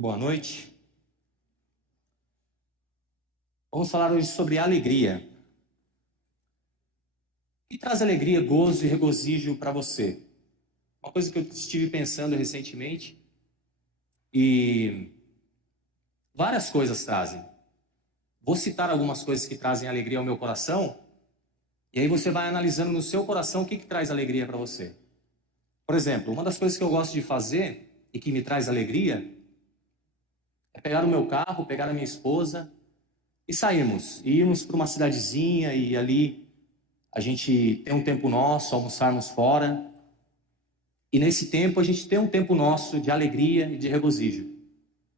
Muito boa noite. Vamos falar hoje sobre alegria. O que traz alegria, gozo e regozijo para você? Uma coisa que eu estive pensando recentemente e várias coisas trazem. Vou citar algumas coisas que trazem alegria ao meu coração e aí você vai analisando no seu coração o que traz alegria para você. Por exemplo, uma das coisas que eu gosto de fazer e que me traz alegria é pegar o meu carro, pegar a minha esposa e sairmos. E irmos para uma cidadezinha e ali a gente ter um tempo nosso, almoçarmos fora. E nesse tempo a gente ter um tempo nosso de alegria e de regozijo.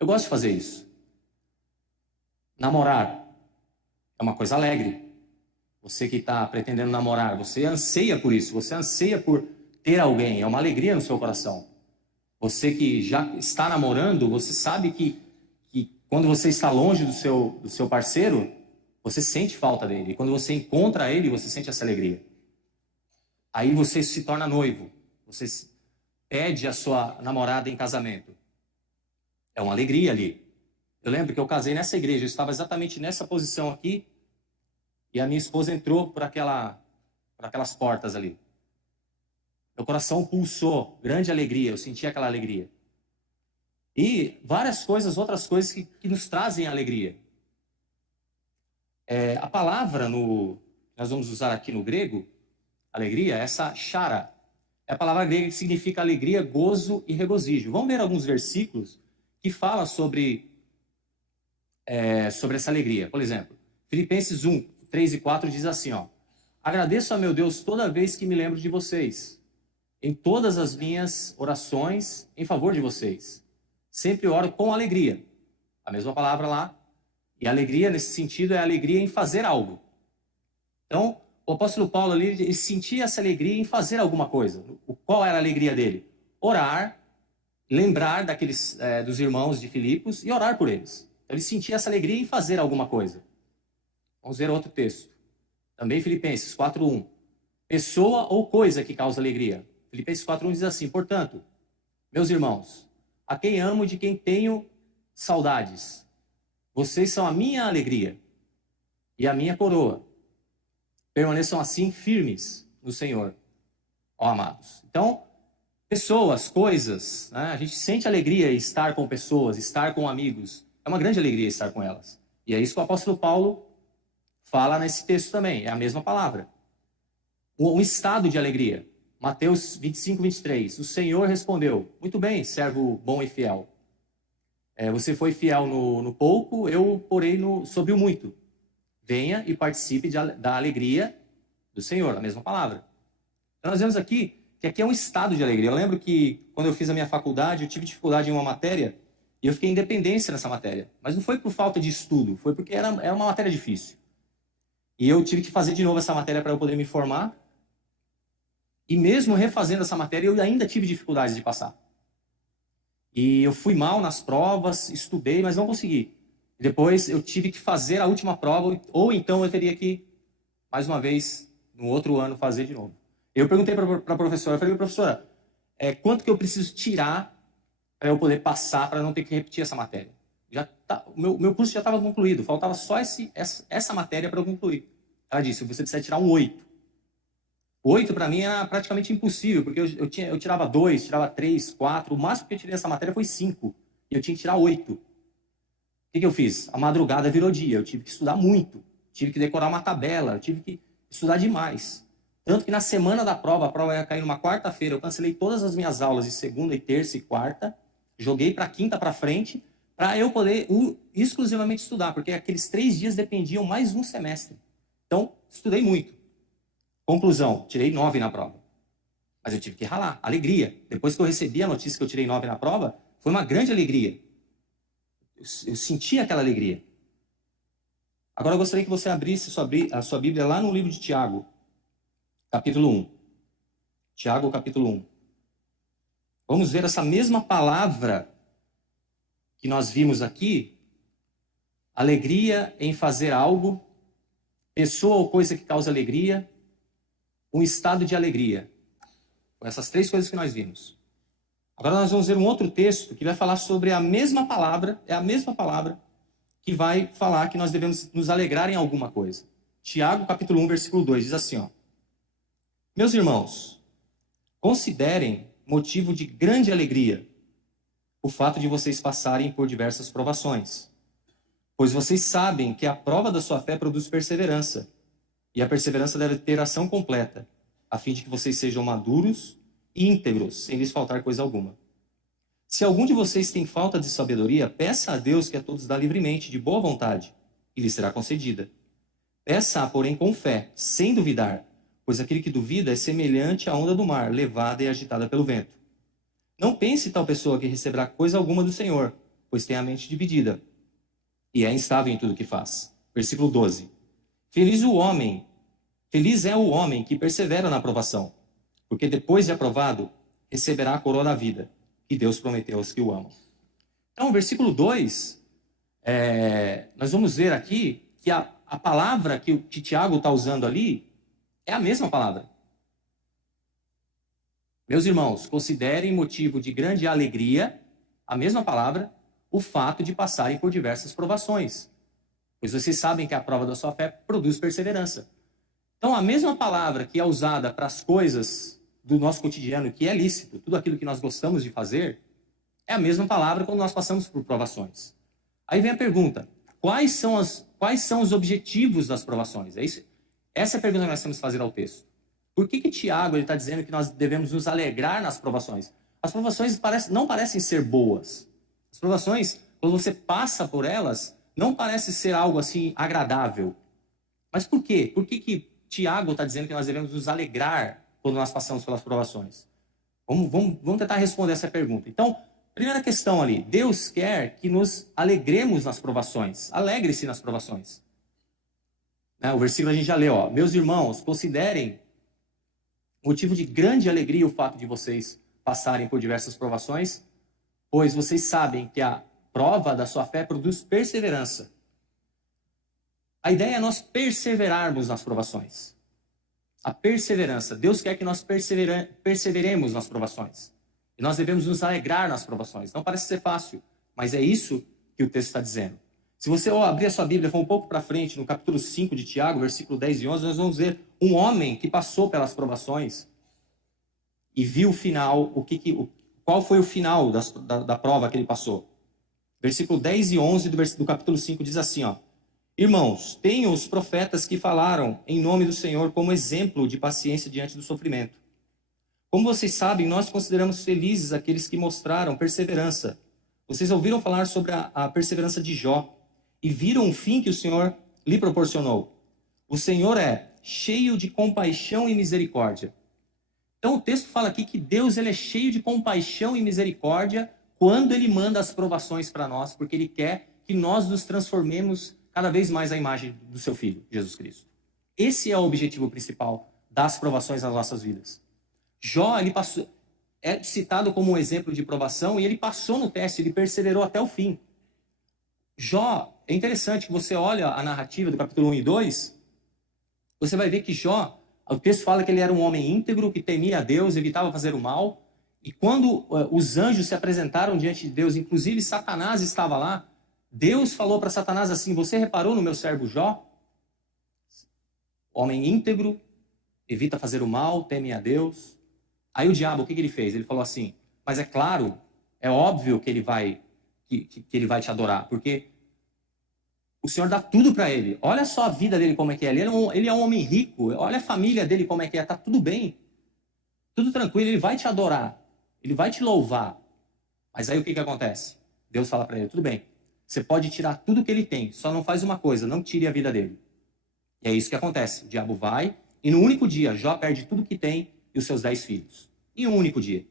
Eu gosto de fazer isso. Namorar é uma coisa alegre. Você que está pretendendo namorar, você anseia por isso, você anseia por ter alguém, é uma alegria no seu coração. Você que já está namorando, você sabe que quando você está longe do seu parceiro, você sente falta dele. E quando você encontra ele, você sente essa alegria. Aí você se torna noivo. Você pede a sua namorada em casamento. É uma alegria ali. Eu lembro que eu casei nessa igreja, eu estava exatamente nessa posição aqui, e a minha esposa entrou por aquelas portas ali. Meu coração pulsou, grande alegria, eu senti aquela alegria. E várias coisas, outras coisas que nos trazem alegria. A palavra, nós vamos usar aqui no grego, alegria, essa chara. É a palavra grega que significa alegria, gozo e regozijo. Vamos ver alguns versículos que falam sobre essa alegria. Por exemplo, Filipenses 1, 3 e 4 diz assim, ó: agradeço a meu Deus toda vez que me lembro de vocês, em todas as minhas orações em favor de vocês. Sempre oro com alegria. A mesma palavra lá. E alegria, nesse sentido, é alegria em fazer algo. Então, o apóstolo Paulo ali, ele sentia essa alegria em fazer alguma coisa. Qual era a alegria dele? Orar, lembrar dos irmãos de Filipos e orar por eles. Então, ele sentia essa alegria em fazer alguma coisa. Vamos ver outro texto. Também Filipenses 4:1. Pessoa ou coisa que causa alegria. Filipenses 4:1 diz assim: portanto, meus irmãos, a quem amo, de quem tenho saudades, vocês são a minha alegria e a minha coroa. Permaneçam assim firmes no Senhor, ó amados. Então, pessoas, coisas, né? A gente sente alegria em estar com pessoas, estar com amigos. É uma grande alegria estar com elas. E é isso que o apóstolo Paulo fala nesse texto também, é a mesma palavra. Um estado de alegria. Mateus 25, 23. O Senhor respondeu: muito bem, servo bom e fiel. Você foi fiel no pouco, eu porei sobre o muito. Venha e participe da alegria do Senhor, a mesma palavra. Então nós vemos aqui que aqui é um estado de alegria. Eu lembro que quando eu fiz a minha faculdade, eu tive dificuldade em uma matéria e eu fiquei em dependência nessa matéria. Mas não foi por falta de estudo, foi porque era uma matéria difícil. E eu tive que fazer de novo essa matéria para eu poder me formar. E mesmo refazendo essa matéria, eu ainda tive dificuldades de passar. E eu fui mal nas provas, estudei, mas não consegui. Depois eu tive que fazer a última prova, ou então eu teria que, mais uma vez, no outro ano, fazer de novo. Eu perguntei para a professora, eu falei: professora, quanto que eu preciso tirar para eu poder passar, para não ter que repetir essa matéria? O meu curso já estava concluído, faltava só essa matéria para eu concluir. Ela disse: você precisa tirar um 8. 8 para mim era praticamente impossível, porque eu tirava 2, tirava 3, 4, o máximo que eu tirei nessa matéria foi 5, e eu tinha que tirar 8. O que eu fiz? A madrugada virou dia, eu tive que estudar muito, tive que decorar uma tabela, eu tive que estudar demais. Tanto que na semana da prova, a prova ia cair numa quarta-feira, eu cancelei todas as minhas aulas de segunda e terça e quarta, joguei para quinta para frente, para eu poder exclusivamente estudar, porque aqueles 3 dias dependiam mais um semestre. Então, estudei muito. Conclusão, tirei 9 na prova. Mas eu tive que ralar. Alegria. Depois que eu recebi a notícia que eu tirei 9 na prova, foi uma grande alegria. Eu senti aquela alegria. Agora eu gostaria que você abrisse a sua Bíblia lá no livro de Tiago, capítulo 1. Tiago, capítulo 1. Vamos ver essa mesma palavra que nós vimos aqui. Alegria em fazer algo. Pessoa ou coisa que causa alegria. Um estado de alegria. Com essas 3 coisas que nós vimos. Agora nós vamos ver um outro texto que vai falar sobre a mesma palavra, é a mesma palavra que vai falar que nós devemos nos alegrar em alguma coisa. Tiago, capítulo 1, versículo 2, diz assim, ó: Meus irmãos, considerem motivo de grande alegria o fato de vocês passarem por diversas provações, pois vocês sabem que a prova da sua fé produz perseverança, e a perseverança deve ter ação completa, a fim de que vocês sejam maduros e íntegros, sem lhes faltar coisa alguma. Se algum de vocês tem falta de sabedoria, peça a Deus, que a todos dá livremente, de boa vontade, e lhe será concedida. Peça-a, porém, com fé, sem duvidar, pois aquele que duvida é semelhante à onda do mar, levada e agitada pelo vento. Não pense tal pessoa que receberá coisa alguma do Senhor, pois tem a mente dividida, e é instável em tudo que faz. Versículo 12. Feliz é o homem que persevera na aprovação, porque depois de aprovado, receberá a coroa da vida, que Deus prometeu aos que o amam. Então, versículo 2, nós vamos ver aqui que a palavra que Tiago está usando ali é a mesma palavra. Meus irmãos, considerem motivo de grande alegria, a mesma palavra, o fato de passarem por diversas provações, pois vocês sabem que a prova da sua fé produz perseverança. Então, a mesma palavra que é usada para as coisas do nosso cotidiano, que é lícito, tudo aquilo que nós gostamos de fazer, é a mesma palavra quando nós passamos por provações. Aí vem a pergunta: quais são os objetivos das provações? Essa é a pergunta que nós temos que fazer ao texto. Por que Tiago está dizendo que nós devemos nos alegrar nas provações? As provações não parecem ser boas. As provações, quando você passa por elas, não parece ser algo assim agradável. Mas por quê? Por que Tiago está dizendo que nós devemos nos alegrar quando nós passamos pelas provações? Vamos tentar responder essa pergunta. Então, primeira questão ali: Deus quer que nos alegremos nas provações. Alegre-se nas provações. O versículo a gente já leu, ó: Meus irmãos, considerem motivo de grande alegria o fato de vocês passarem por diversas provações, pois vocês sabem que a prova da sua fé produz perseverança. A ideia é nós perseverarmos nas provações. A perseverança. Deus quer que nós perseveremos nas provações. E nós devemos nos alegrar nas provações. Não parece ser fácil, mas é isso que o texto está dizendo. Se você abrir a sua Bíblia, for um pouco para frente, no capítulo 5 de Tiago, versículo 10 e 11, nós vamos ver um homem que passou pelas provações e viu o final, qual foi o final da prova que ele passou. Versículo 10 e 11 do capítulo 5 diz assim, ó: Irmãos, tenham os profetas que falaram em nome do Senhor como exemplo de paciência diante do sofrimento. Como vocês sabem, nós consideramos felizes aqueles que mostraram perseverança. Vocês ouviram falar sobre a perseverança de Jó e viram o fim que o Senhor lhe proporcionou. O Senhor é cheio de compaixão e misericórdia. Então o texto fala aqui que Deus ele é cheio de compaixão e misericórdia quando ele manda as provações para nós, porque ele quer que nós nos transformemos cada vez mais à imagem do seu Filho, Jesus Cristo. Esse é o objetivo principal das provações nas nossas vidas. Jó, é citado como um exemplo de provação e ele passou no teste, ele perseverou até o fim. Jó, é interessante que você olha a narrativa do capítulo 1 e 2, você vai ver que Jó, o texto fala que ele era um homem íntegro, que temia a Deus, evitava fazer o mal, e quando os anjos se apresentaram diante de Deus, inclusive Satanás estava lá, Deus falou para Satanás assim: você reparou no meu servo Jó? Homem íntegro, evita fazer o mal, teme a Deus. Aí o diabo, o que ele fez? Ele falou assim: mas é claro, é óbvio que ele vai te adorar, porque o Senhor dá tudo para ele. Olha só a vida dele como é que é. Ele é um homem rico, olha a família dele como é que é, tá tudo bem. Tudo tranquilo, ele vai te adorar, ele vai te louvar. Mas aí o que acontece? Deus fala para ele: tudo bem, você pode tirar tudo que ele tem, só não faz uma coisa, não tire a vida dele. E é isso que acontece. O diabo vai, e no único dia, Jó perde tudo que tem e os seus 10 filhos. Em um único dia.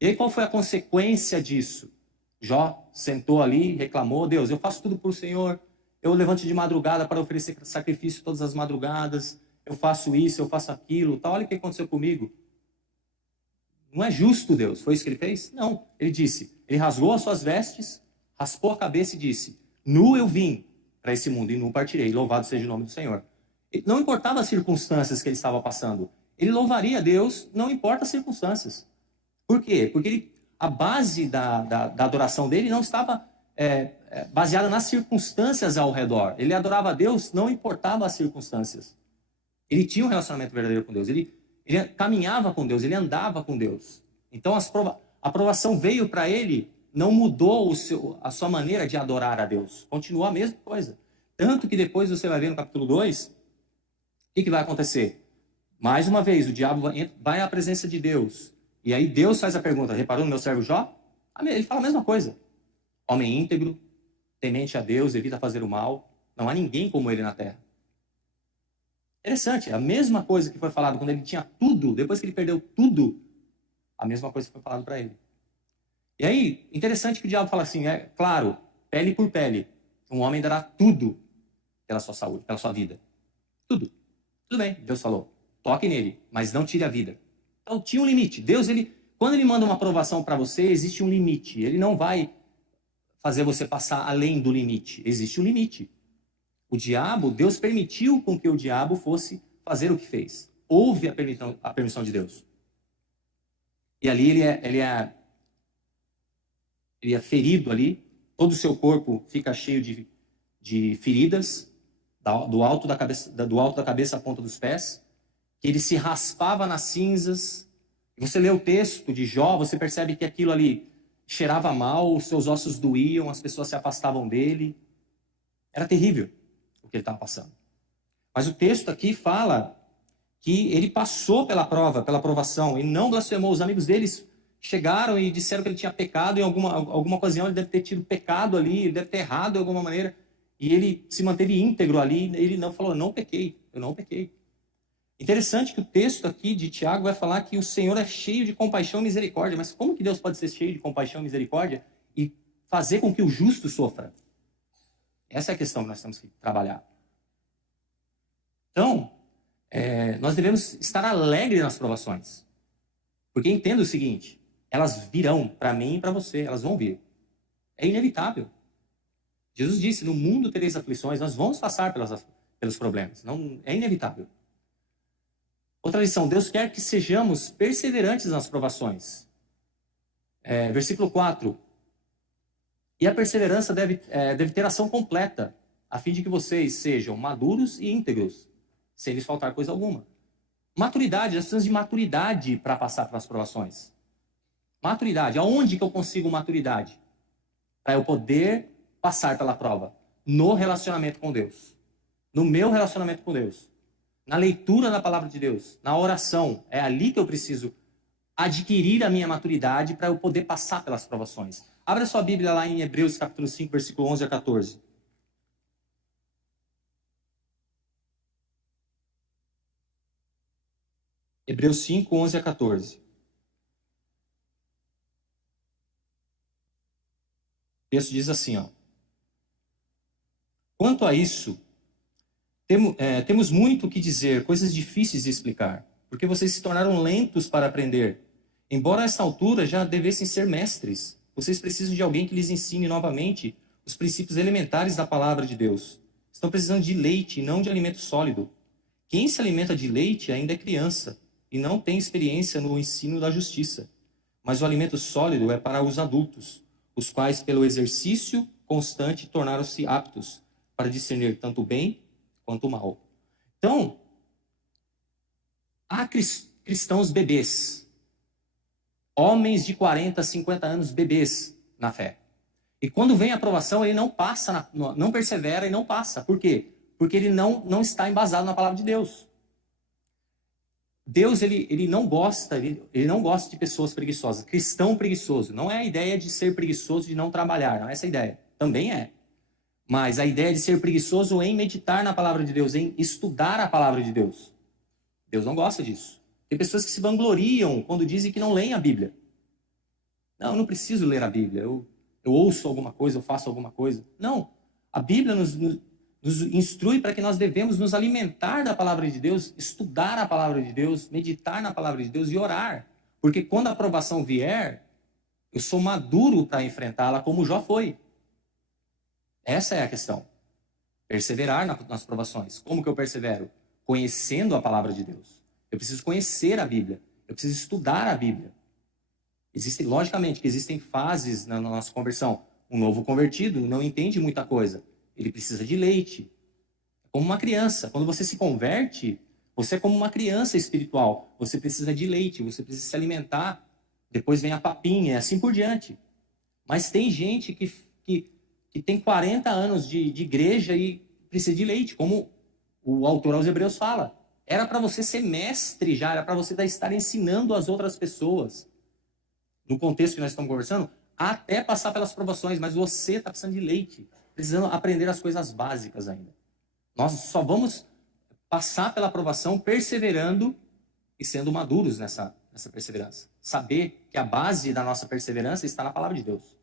E aí qual foi a consequência disso? Jó sentou ali, reclamou: Deus, eu faço tudo por Senhor, eu levanto de madrugada para oferecer sacrifício todas as madrugadas, eu faço isso, eu faço aquilo, tal. Olha o que aconteceu comigo. Não é justo, Deus. Foi isso que ele fez? Não. Ele rasgou as suas vestes, raspou a cabeça e disse: nu eu vim para esse mundo e nu partirei, louvado seja o nome do Senhor. Não importava as circunstâncias que ele estava passando, ele louvaria a Deus, não importa as circunstâncias. Por quê? Porque a base da adoração dele não estava baseada nas circunstâncias ao redor. Ele adorava a Deus, não importava as circunstâncias. Ele tinha um relacionamento verdadeiro com Deus. Ele caminhava com Deus, ele andava com Deus. Então a aprovação veio para ele, não mudou a sua maneira de adorar a Deus. Continuou a mesma coisa. Tanto que depois você vai ver no capítulo 2, o que vai acontecer? Mais uma vez, o diabo vai à presença de Deus. E aí Deus faz a pergunta, reparou no meu servo Jó? Ele fala a mesma coisa. Homem íntegro, temente a Deus, evita fazer o mal. Não há ninguém como ele na terra. Interessante, a mesma coisa que foi falado quando ele tinha tudo, depois que ele perdeu tudo, a mesma coisa foi falada para ele. E aí, interessante que o diabo fala assim, claro, pele por pele, um homem dará tudo pela sua saúde, pela sua vida. Tudo. Tudo bem, Deus falou, toque nele, mas não tire a vida. Então tinha um limite. Deus, quando ele manda uma aprovação para você, existe um limite. Ele não vai fazer você passar além do limite. Existe um limite. O diabo, Deus permitiu com que o diabo fosse fazer o que fez. Houve a permissão de Deus. E ali ele é ferido ali, todo o seu corpo fica cheio de feridas, do alto da cabeça à ponta dos pés, que ele se raspava nas cinzas. E você lê o texto de Jó, você percebe que aquilo ali cheirava mal, os seus ossos doíam, as pessoas se afastavam dele. Era terrível o que ele estava passando. Mas o texto aqui fala que ele passou pela prova, pela provação, e não blasfemou. Os amigos deles chegaram e disseram que ele tinha pecado em alguma ocasião, ele deve ter tido pecado ali, ele deve ter errado de alguma maneira, e ele se manteve íntegro ali, ele não falou, não pequei, eu não pequei. Interessante que o texto aqui de Tiago vai falar que o Senhor é cheio de compaixão e misericórdia, mas como que Deus pode ser cheio de compaixão e misericórdia e fazer com que o justo sofra? Essa é a questão que nós temos que trabalhar. Então, nós devemos estar alegres nas provações. Porque entenda o seguinte, elas virão para mim e para você, elas vão vir. É inevitável. Jesus disse, no mundo tereis aflições, nós vamos passar pelos problemas. Não, é inevitável. Outra lição, Deus quer que sejamos perseverantes nas provações. Versículo 4. E a perseverança deve ter ação completa, a fim de que vocês sejam maduros e íntegros, sem lhes faltar coisa alguma. Maturidade, nós precisamos de maturidade para passar pelas provações. Maturidade, aonde que eu consigo maturidade? Para eu poder passar pela prova. No relacionamento com Deus. No meu relacionamento com Deus. Na leitura da palavra de Deus. Na oração. É ali que eu preciso adquirir a minha maturidade para eu poder passar pelas provações. Abra sua Bíblia lá em Hebreus capítulo 5, versículo 11 a 14. Hebreus 5, 11 a 14. O texto diz assim, ó. Quanto a isso, temos muito o que dizer, coisas difíceis de explicar, porque vocês se tornaram lentos para aprender. Embora a esta altura já devessem ser mestres, vocês precisam de alguém que lhes ensine novamente os princípios elementares da palavra de Deus. Estão precisando de leite e não de alimento sólido. Quem se alimenta de leite ainda é criança e não tem experiência no ensino da justiça. Mas o alimento sólido é para os adultos, os quais, pelo exercício constante, tornaram-se aptos para discernir tanto o bem quanto o mal. Então, há cristãos bebês, homens de 40, 50 anos bebês na fé. E quando vem a aprovação, ele não passa, não persevera e não passa. Por quê? Porque ele não está embasado na palavra de Deus. Deus, ele não gosta de pessoas preguiçosas. Cristão preguiçoso. Não é a ideia de ser preguiçoso, de não trabalhar. Não é essa a ideia. Também é. Mas a ideia de ser preguiçoso em meditar na palavra de Deus, em estudar a palavra de Deus. Deus não gosta disso. Tem pessoas que se vangloriam quando dizem que não leem a Bíblia. Não, eu não preciso ler a Bíblia. Eu ouço alguma coisa, eu faço alguma coisa. Não. A Bíblia nos instrui para que nós devemos nos alimentar da palavra de Deus, estudar a palavra de Deus, meditar na palavra de Deus e orar. Porque quando a aprovação vier, eu sou maduro para enfrentá-la como Jó foi. Essa é a questão. Perseverar nas provações. Como que eu persevero? Conhecendo a palavra de Deus. Eu preciso conhecer a Bíblia. Eu preciso estudar a Bíblia. Logicamente, que existem fases na nossa conversão. Um novo convertido não entende muita coisa. Ele precisa de leite. Como uma criança. Quando você se converte, você é como uma criança espiritual. Você precisa de leite, você precisa se alimentar. Depois vem a papinha, e assim por diante. Mas tem gente que tem 40 anos de igreja e precisa de leite, como o autor aos Hebreus fala. Era para você ser mestre já, era para você estar ensinando as outras pessoas. No contexto que nós estamos conversando, até passar pelas provações, mas você está precisando de leite, precisando aprender as coisas básicas ainda. Nós só vamos passar pela aprovação perseverando e sendo maduros nessa perseverança. Saber que a base da nossa perseverança está na palavra de Deus.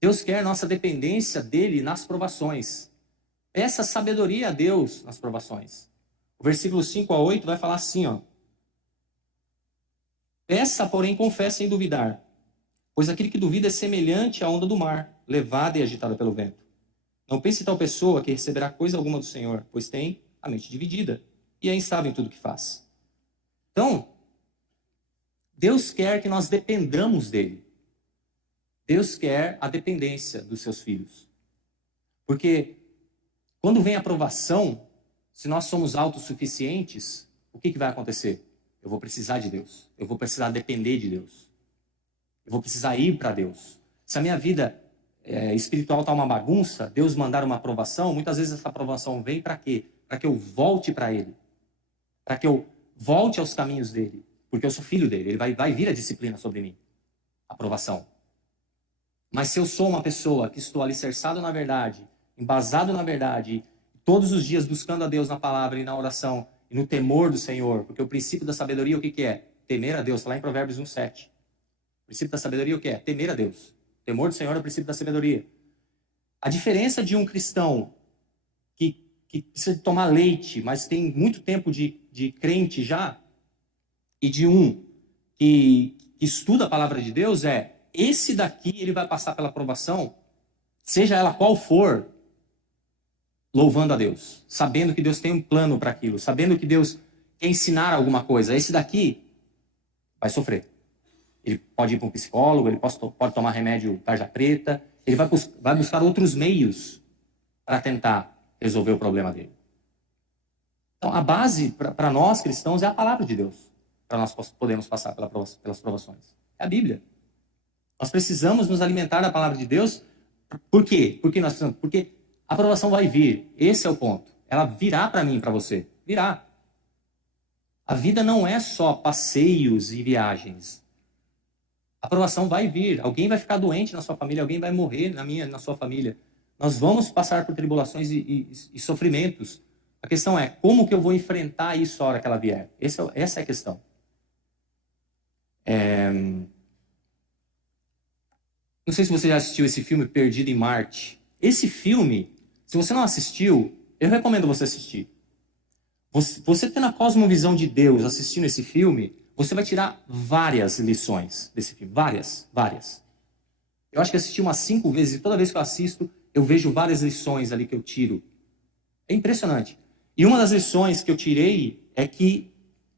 Deus quer nossa dependência dele nas provações. Peça sabedoria a Deus nas provações. O versículo 5 a 8 vai falar assim, ó. Peça, porém, confesse sem duvidar, pois aquele que duvida é semelhante à onda do mar, levada e agitada pelo vento. Não pense tal pessoa que receberá coisa alguma do Senhor, pois tem a mente dividida e é instável em tudo que faz. Então, Deus quer que nós dependamos dele. Deus quer a dependência dos seus filhos. Porque quando vem a provação, se nós somos autossuficientes, o que vai acontecer? Eu vou precisar de Deus. Eu vou precisar depender de Deus. Eu vou precisar ir para Deus. Se a minha vida espiritual está uma bagunça, Deus mandar uma aprovação, muitas vezes essa aprovação vem para quê? Para que eu volte para Ele. Para que eu volte aos caminhos dEle. Porque eu sou filho dEle. Ele vai vir a disciplina sobre mim. Aprovação. Mas se eu sou uma pessoa que estou alicerçado na verdade, embasado na verdade, todos os dias buscando a Deus na palavra e na oração, e no temor do Senhor, porque o princípio da sabedoria o que é? Temer a Deus, está lá em Provérbios 1:7. O princípio da sabedoria o que é? Temer a Deus. O temor do Senhor é o princípio da sabedoria. A diferença de um cristão que precisa de tomar leite, mas tem muito tempo de crente já, e de um que estuda a palavra de Deus esse daqui ele vai passar pela provação, seja ela qual for, louvando a Deus, sabendo que Deus tem um plano para aquilo, sabendo que Deus quer ensinar alguma coisa. Esse daqui vai sofrer. Ele pode ir para um psicólogo, ele pode tomar remédio tarja preta, ele vai buscar outros meios para tentar resolver o problema dele. Então, a base para nós cristãos é a palavra de Deus, para nós podermos passar pelas provações. É a Bíblia. Nós precisamos nos alimentar da palavra de Deus. Por quê? Porque nós precisamos. Porque a aprovação vai vir. Esse é o ponto. Ela virá para mim e para você. Virá. A vida não é só passeios e viagens. A aprovação vai vir. Alguém vai ficar doente na sua família, alguém vai morrer na sua família. Nós vamos passar por tribulações e sofrimentos. A questão é, como que eu vou enfrentar isso a hora que ela vier? Essa é a questão. Não sei se você já assistiu esse filme, Perdido em Marte. Esse filme, se você não assistiu, eu recomendo você assistir. Você tendo a cosmovisão de Deus assistindo esse filme, você vai tirar várias lições desse filme. Várias. Eu acho que assisti umas 5 vezes e toda vez que eu assisto, eu vejo várias lições ali que eu tiro. É impressionante. E uma das lições que eu tirei é que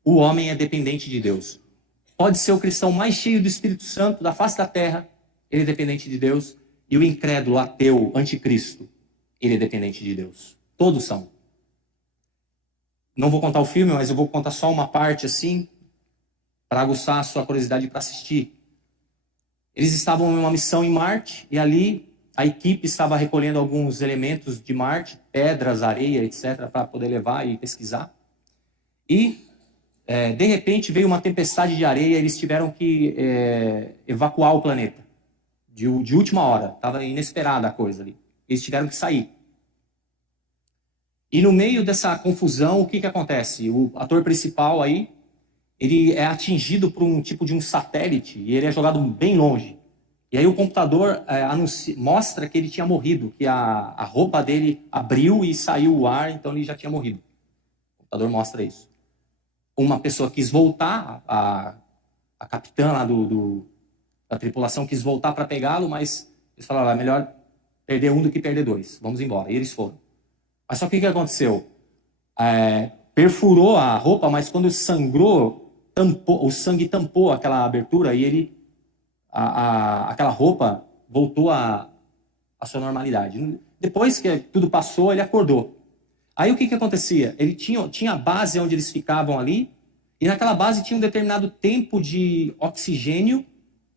o homem é dependente de Deus. Pode ser o cristão mais cheio do Espírito Santo da face da terra, ele é dependente de Deus. E o incrédulo, ateu, anticristo, ele é dependente de Deus. Todos são. Não vou contar o filme, mas eu vou contar só uma parte assim, para aguçar a sua curiosidade para assistir. Eles estavam em uma missão em Marte, e ali a equipe estava recolhendo alguns elementos de Marte, pedras, areia, etc., para poder levar e pesquisar. E, de repente, veio uma tempestade de areia, e eles tiveram que evacuar o planeta. De última hora, estava inesperada a coisa ali. Eles tiveram que sair. E no meio dessa confusão, o que acontece? O ator principal aí, ele é atingido por um tipo de um satélite e ele é jogado bem longe. E aí o computador mostra que ele tinha morrido, que a roupa dele abriu e saiu o ar, então ele já tinha morrido. O computador mostra isso. Uma pessoa quis voltar, a capitã lá da tripulação quis voltar para pegá-lo, mas eles falaram, é melhor perder um do que perder 2. Vamos embora. E eles foram. Mas só que o que aconteceu? Perfurou a roupa, mas quando sangrou, o sangue tampou aquela abertura e aquela roupa voltou à sua normalidade. Depois que tudo passou, ele acordou. Aí o que acontecia? Ele tinha a base onde eles ficavam ali, e naquela base tinha um determinado tempo de oxigênio,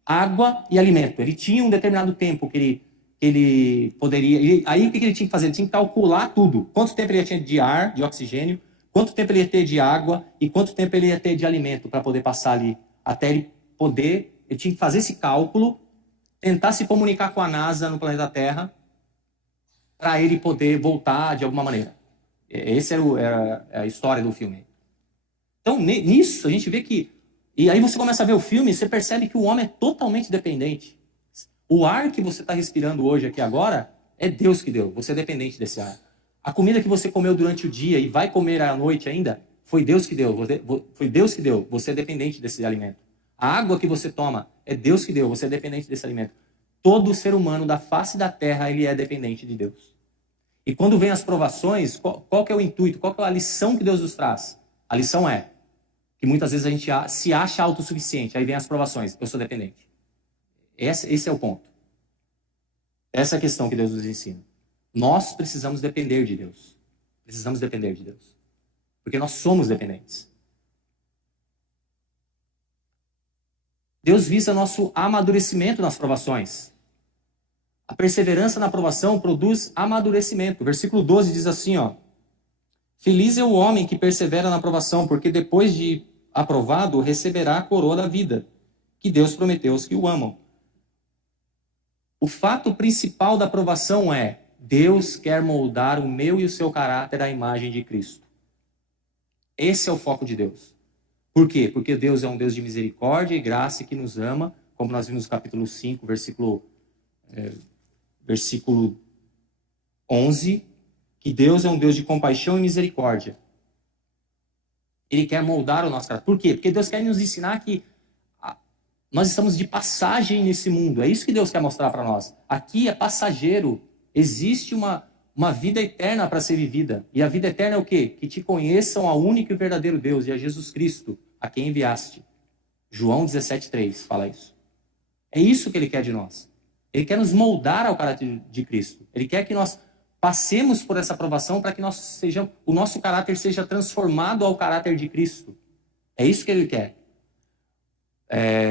água e alimento. Ele tinha um determinado tempo que ele poderia... Aí o que ele tinha que fazer? Ele tinha que calcular tudo. Quanto tempo ele ia ter de ar, de oxigênio, quanto tempo ele ia ter de água e quanto tempo ele ia ter de alimento para poder passar ali. Até ele poder... Ele tinha que fazer esse cálculo, tentar se comunicar com a NASA no planeta Terra, para ele poder voltar de alguma maneira. Essa era a história do filme. Então, nisso, a gente vê que... E aí você começa a ver o filme e você percebe que o homem é totalmente dependente. O ar que você está respirando hoje, aqui agora, é Deus que deu. Você é dependente desse ar. A comida que você comeu durante o dia e vai comer à noite ainda, foi Deus que deu. Foi Deus que deu. Você é dependente desse alimento. A água que você toma, é Deus que deu. Você é dependente desse alimento. Todo ser humano da face da terra, ele é dependente de Deus. E quando vem as provações, qual que é o intuito? Qual que é a lição que Deus nos traz? A lição é que muitas vezes a gente se acha autossuficiente. Aí vem as provações. Eu sou dependente. Esse é o ponto. Essa é a questão que Deus nos ensina. Nós precisamos depender de Deus. Precisamos depender de Deus. Porque nós somos dependentes. Deus visa nosso amadurecimento nas provações. A perseverança na provação produz amadurecimento. Versículo 12 diz assim, ó. Feliz é o homem que persevera na provação, porque depois de aprovado, receberá a coroa da vida, que Deus prometeu aos que o amam. O fato principal da provação é: Deus quer moldar o meu e o seu caráter à imagem de Cristo. Esse é o foco de Deus. Por quê? Porque Deus é um Deus de misericórdia e graça que nos ama, como nós vimos no capítulo 5, versículo 11, que Deus é um Deus de compaixão e misericórdia. Ele quer moldar o nosso caráter. Por quê? Porque Deus quer nos ensinar que nós estamos de passagem nesse mundo. É isso que Deus quer mostrar para nós. Aqui é passageiro. Existe uma vida eterna para ser vivida. E a vida eterna é o quê? Que te conheçam ao único e verdadeiro Deus e a Jesus Cristo, a quem enviaste. João 17,3 fala isso. É isso que ele quer de nós. Ele quer nos moldar ao caráter de Cristo. Ele quer que nós passemos por essa provação para que o nosso caráter seja transformado ao caráter de Cristo. É isso que ele quer.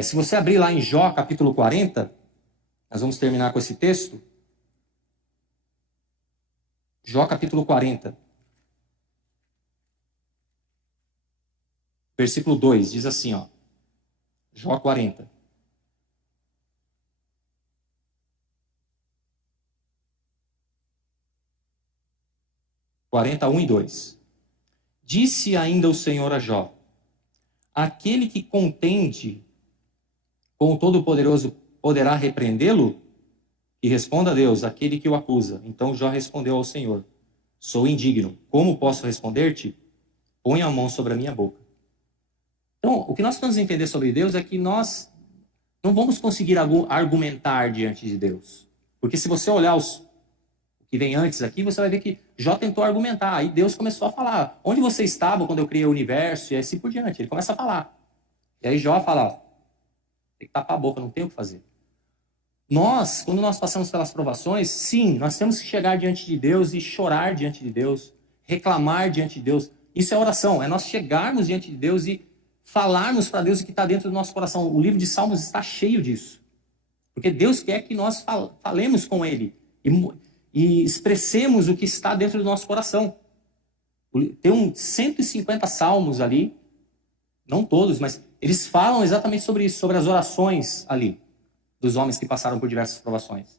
Se você abrir lá em Jó, capítulo 40, nós vamos terminar com esse texto. Jó, capítulo 40. Versículo 2, diz assim, ó. Jó 40. Um e 2. Disse ainda o Senhor a Jó: aquele que contende com o Todo-Poderoso poderá repreendê-lo? E responda a Deus, aquele que o acusa. Então Jó respondeu ao Senhor: sou indigno. Como posso responder-te? Põe a mão sobre a minha boca. Então, o que nós precisamos entender sobre Deus é que nós não vamos conseguir argumentar diante de Deus. Porque se você olhar o que vem antes aqui, você vai ver que Jó tentou argumentar. Aí Deus começou a falar: onde você estava quando eu criei o universo? E assim por diante. Ele começa a falar. E aí Jó fala: tem que tapar a boca, não tem o que fazer. Quando nós passamos pelas provações, sim, nós temos que chegar diante de Deus e chorar diante de Deus, reclamar diante de Deus. Isso é oração, é nós chegarmos diante de Deus e falarmos para Deus o que está dentro do nosso coração. O livro de Salmos está cheio disso. Porque Deus quer que nós falemos com Ele e expressemos o que está dentro do nosso coração. Tem 150 salmos ali, não todos, mas eles falam exatamente sobre isso, sobre as orações ali, dos homens que passaram por diversas provações.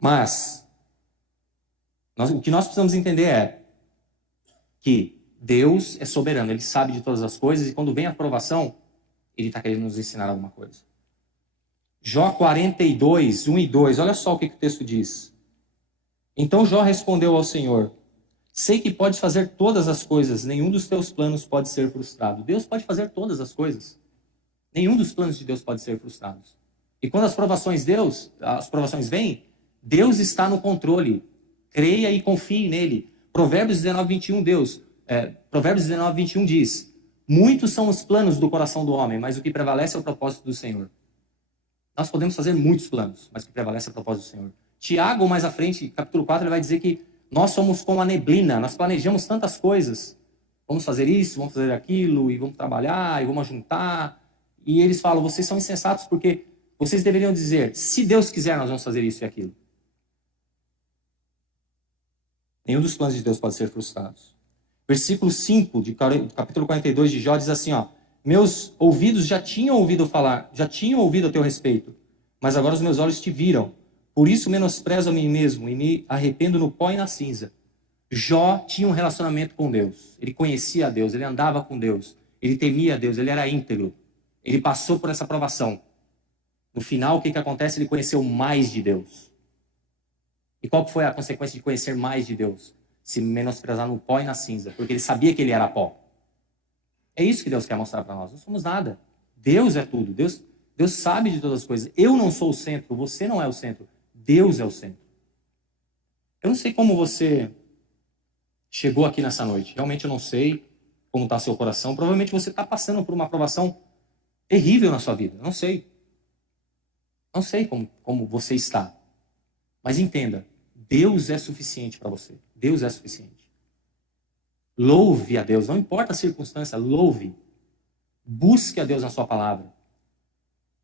Mas, o que nós precisamos entender é que Deus é soberano, Ele sabe de todas as coisas, e quando vem a provação, Ele está querendo nos ensinar alguma coisa. Jó 42, 1 e 2, olha só o que o texto diz. Então Jó respondeu ao Senhor: sei que podes fazer todas as coisas, nenhum dos teus planos pode ser frustrado. Deus pode fazer todas as coisas. Nenhum dos planos de Deus pode ser frustrado. E quando as provações vêm, Deus está no controle. Creia e confie nele. Provérbios 19, 21 diz: Muitos são os planos do coração do homem, mas o que prevalece é o propósito do Senhor. Nós podemos fazer muitos planos, mas o que prevalece é o propósito do Senhor. Tiago, mais à frente, capítulo 4, ele vai dizer que nós somos como a neblina, nós planejamos tantas coisas. Vamos fazer isso, vamos fazer aquilo, e vamos trabalhar, e vamos juntar. E eles falam, vocês são insensatos porque vocês deveriam dizer, se Deus quiser, nós vamos fazer isso e aquilo. Nenhum dos planos de Deus pode ser frustrado. Versículo 5, de capítulo 42 de Jó, diz assim, ó, meus ouvidos já tinham ouvido falar, já tinham ouvido a teu respeito, mas agora os meus olhos te viram. Por isso menosprezo a mim mesmo e me arrependo no pó e na cinza. Jó tinha um relacionamento com Deus. Ele conhecia a Deus, ele andava com Deus, ele temia a Deus, ele era íntegro. Ele passou por essa provação. No final, o que acontece? Ele conheceu mais de Deus. E qual foi a consequência de conhecer mais de Deus? Se menosprezar no pó e na cinza, porque ele sabia que ele era pó. É isso que Deus quer mostrar para nós. Não somos nada. Deus é tudo. Deus sabe de todas as coisas. Eu não sou o centro, você não é o centro. Deus é o centro. Eu não sei como você chegou aqui nessa noite. Realmente eu não sei como está seu coração. Provavelmente você está passando por uma aprovação terrível na sua vida. Eu não sei. Não sei como você está. Mas entenda, Deus é suficiente para você. Deus é suficiente. Louve a Deus, não importa a circunstância, louve. Busque a Deus na sua palavra.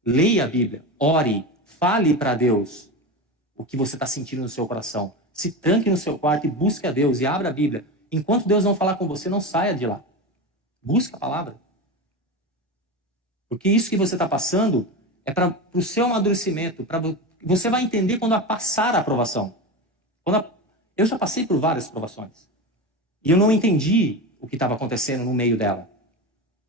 Leia a Bíblia, ore, fale para Deus o que você está sentindo no seu coração. Se tranque no seu quarto e busque a Deus e abra a Bíblia. Enquanto Deus não falar com você, não saia de lá. Busque a palavra. Porque isso que você está passando é para o seu amadurecimento. Você vai entender quando passar a aprovação. Eu já passei por várias provações. E eu não entendi o que estava acontecendo no meio dela.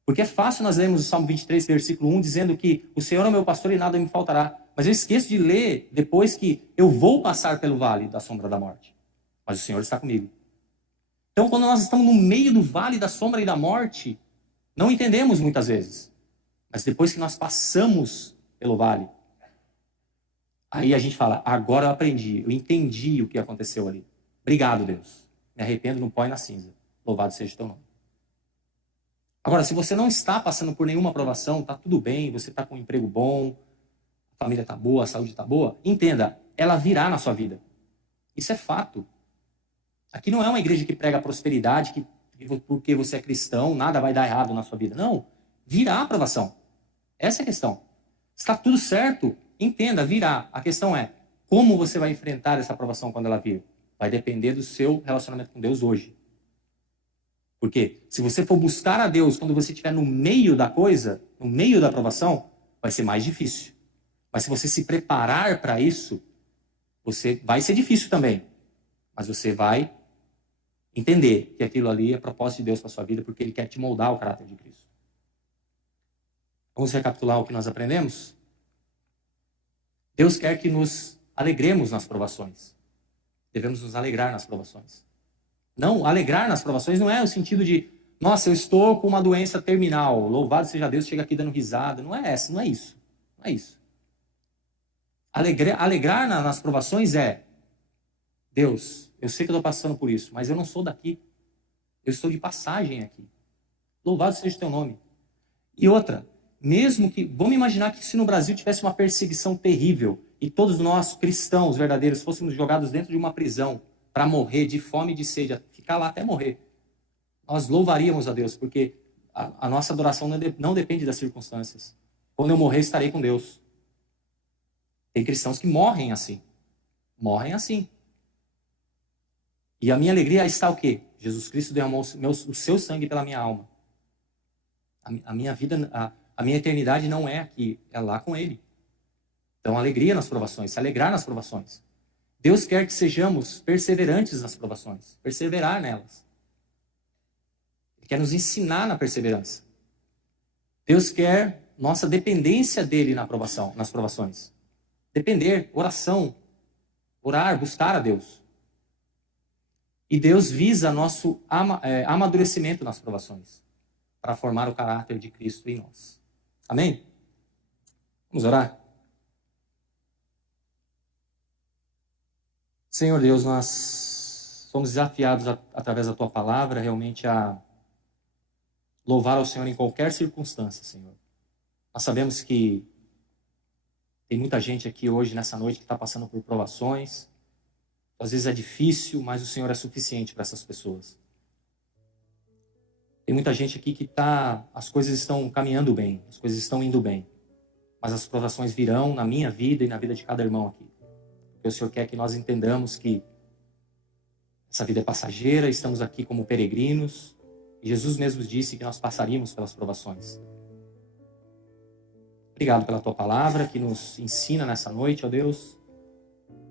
Porque é fácil nós lermos o Salmo 23, versículo 1, dizendo que o Senhor é o meu pastor e nada me faltará. Mas eu esqueço de ler depois que eu vou passar pelo vale da sombra da morte. Mas o Senhor está comigo. Então, quando nós estamos no meio do vale da sombra e da morte, não entendemos muitas vezes. Mas depois que nós passamos pelo vale, aí a gente fala, agora eu aprendi, eu entendi o que aconteceu ali. Obrigado, Deus. Me arrependo no pó e na cinza. Louvado seja o teu nome. Agora, se você não está passando por nenhuma aprovação, está tudo bem, você está com um emprego bom, a família está boa, a saúde está boa, entenda, ela virá na sua vida. Isso é fato. Aqui não é uma igreja que prega prosperidade, que porque você é cristão, nada vai dar errado na sua vida. Não, virá a aprovação. Essa é a questão. Está tudo certo, entenda, virá. A questão é, como você vai enfrentar essa aprovação quando ela vir? Vai depender do seu relacionamento com Deus hoje. Porque se você for buscar a Deus quando você estiver no meio da coisa, no meio da aprovação, vai ser mais difícil. Mas se você se preparar para isso, vai ser difícil também. Mas você vai entender que aquilo ali é propósito de Deus para a sua vida, porque Ele quer te moldar o caráter de Cristo. Vamos recapitular o que nós aprendemos? Deus quer que nos alegremos nas provações. Devemos nos alegrar nas provações. Não, alegrar nas provações não é o sentido de, nossa, eu estou com uma doença terminal, louvado seja Deus, chega aqui dando risada. Não é essa, não é isso. Não é isso. Alegrar nas provações é, Deus, eu sei que eu estou passando por isso, mas eu não sou daqui. Eu estou de passagem aqui. Louvado seja o teu nome. E outra, mesmo que, vamos imaginar que se no Brasil tivesse uma perseguição terrível e todos nós, cristãos verdadeiros, fôssemos jogados dentro de uma prisão para morrer de fome e de sede, ficar lá até morrer, nós louvaríamos a Deus, porque a nossa adoração não depende das circunstâncias. Quando eu morrer, estarei com Deus. Tem cristãos que morrem assim. Morrem assim. E a minha alegria está o quê? Jesus Cristo derramou o seu sangue pela minha alma. A minha vida, a minha eternidade não é aqui, é lá com Ele. Então, alegria nas provações, se alegrar nas provações. Deus quer que sejamos perseverantes nas provações, perseverar nelas. Ele quer nos ensinar na perseverança. Deus quer nossa dependência dele nas provações. Depender, oração, orar, buscar a Deus. E Deus visa nosso amadurecimento nas provações, para formar o caráter de Cristo em nós. Amém? Vamos orar? Senhor Deus, nós somos desafiados através da Tua palavra realmente a louvar ao Senhor em qualquer circunstância, Senhor. Nós sabemos que tem muita gente aqui hoje, nessa noite, que está passando por provações. Às vezes é difícil, mas o Senhor é suficiente para essas pessoas. Tem muita gente aqui que as coisas estão caminhando bem, as coisas estão indo bem. Mas as provações virão na minha vida e na vida de cada irmão aqui. Porque o Senhor quer que nós entendamos que essa vida é passageira, estamos aqui como peregrinos. E Jesus mesmo disse que nós passaríamos pelas provações. Obrigado pela tua palavra que nos ensina nessa noite, ó Deus.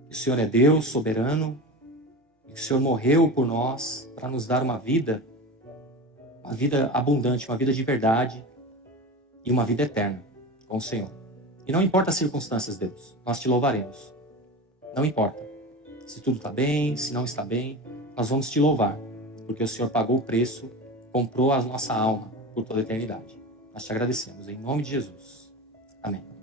Que o Senhor é Deus soberano. E que o Senhor morreu por nós para nos dar uma vida abundante, uma vida de verdade e uma vida eterna com o Senhor. E não importa as circunstâncias, Deus, nós te louvaremos. Não importa se tudo está bem, se não está bem, nós vamos te louvar, porque o Senhor pagou o preço, comprou a nossa alma por toda a eternidade. Nós te agradecemos, em nome de Jesus. Amém.